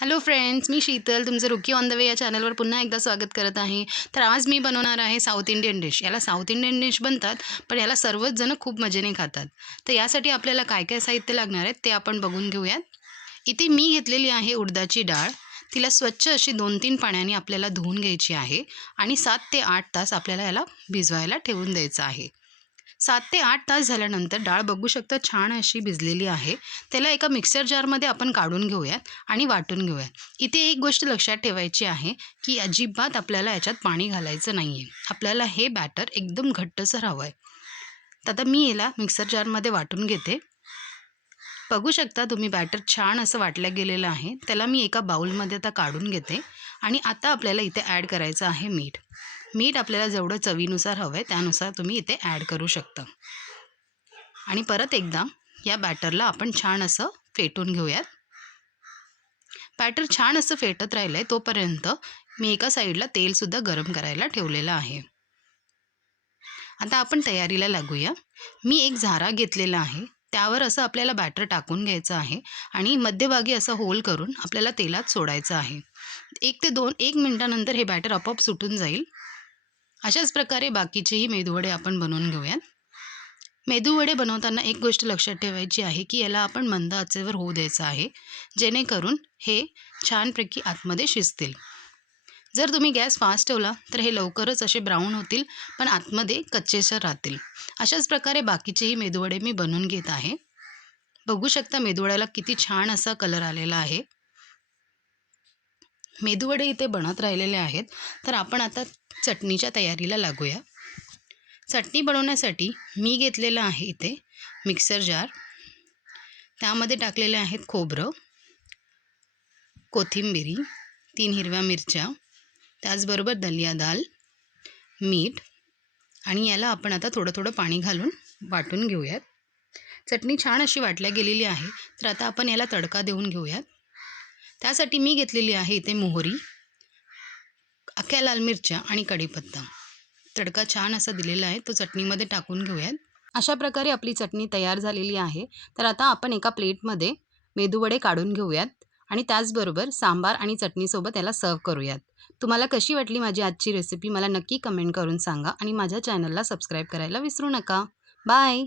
Hello friends, मी शीतल तुमचं रुकी on the way या चॅनलवर पुन्हा एकदा स्वागत करत आहे. तर आज मी बनवणार आहे साऊथ इंडियन डिश. याला साऊथ इंडियन डिश बनतात, पण याला सर्वच जण खूप मजेने खातात. तर यासाठी आपल्याला काय काय साहित्य लागणार आहे ते आपण बघून घेऊयात. इथे मी घेतलेली आहे उडदाची डाळ. तिला स्वच्छ अशी 2-3 पाण्याने आपल्याला धुवून घ्यायची आहे आणि 7 ते 8 तास आपल्याला याला भिजवायला ठेवून द्यायचं आहे. 7 ते 8 तास झाल्यानंतर डाळ बघू शकता छान अशी भिजलेली आहे. त्याला एका मिक्सर जारमध्ये आपण काढून घेऊयात आणि वाटून घेऊयात. इथे एक गोष्ट लक्षात ठेवायची आहे, की अजिबात आपल्याला याच्यात पाणी घालायचं नाही आहे. आपल्याला हे बॅटर एकदम घट्टसर हवं आहे. तर आता मी याला मिक्सर जारमध्ये वाटून घेते. बघू शकता तुम्ही बॅटर छान असं वाटलं गेलेलं आहे. त्याला मी एका बाउलमध्ये आता काढून घेते आणि आता आपल्याला इथे ॲड करायचं आहे मीठ. मीठ आपल्याला जेवढं चवीनुसार हवं आहे त्यानुसार तुम्ही इथे ॲड करू शकता. आणि परत एकदा या बॅटरला आपण छान असं फेटून घेऊयात. बॅटर छान असं फेटत राहिलं आहे तोपर्यंत मी एका साईडला तेलसुद्धा गरम करायला ठेवलेलं आहे. आता आपण तयारीला लागूया. मी एक झारा घेतलेला आहे. त्यावर असं आपल्याला बॅटर टाकून घ्यायचं आहे आणि मध्यभागी असं होल करून आपल्याला तेलात सोडायचं आहे. 1 मिनिटानंतर हे बॅटर आपोआप सुटून जाईल. अशाच प्रकारे बाकीचेही मेदूवडे आपण बनवून घेऊयात. मेदूवडे बनवताना एक गोष्ट लक्षात ठेवायची आहे, की याला आपण मंद आचेवर होऊ द्यायचं आहे, जेणेकरून हे छानपैकी आतमध्ये शिजतील. जर तुम्ही गॅस फास्ट ठेवला तर हे लवकरच असे ब्राऊन होतील, पण आतमध्ये कच्चेसर राहतील. अशाच प्रकारे बाकीचेही मेदूवडे मी बनवून घेत आहे. बघू शकता मेदूवड्याला किती छान असा कलर आलेला आहे. मेदूवडे इथे बनत राहिलेले आहेत. तर आपण आता चटणीच्या तयारीला लागूया. चटणी बनवण्यासाठी मी घेतलेलं आहे इथे मिक्सर जार. त्यामध्ये टाकलेले आहेत खोबरं, कोथिंबिरी, 3 हिरव्या मिरच्या, त्याचबरोबर दलिया दाल, मीठ आणि याला आपण आता थोडं थोडं पाणी घालून वाटून घेऊयात. चटणी छान अशी वाटल्या गेलेली आहे. तर आता आपण याला तडका देऊन घेऊयात. त्यासाठी मी घेतलेली आहे इथे मोहरी, अख्ख्या लाल मिरच्या आणि कढीपत्ता. तडका छान असा दिलेला आहे, तो चटणीमध्ये टाकून घेऊयात. अशा प्रकारे आपली चटणी तयार झालेली आहे. तर आता आपण एका प्लेटमध्ये मेदूवडे काढून घेऊयात आणि त्याचबरोबर सांबार आणि चटणीसोबत याला सर्व्ह करूयात. तुम्हाला कशी वाटली माझी आजची रेसिपी मला नक्की कमेंट करून सांगा आणि माझ्या चॅनलला सबस्क्राईब करायला विसरू नका. बाय.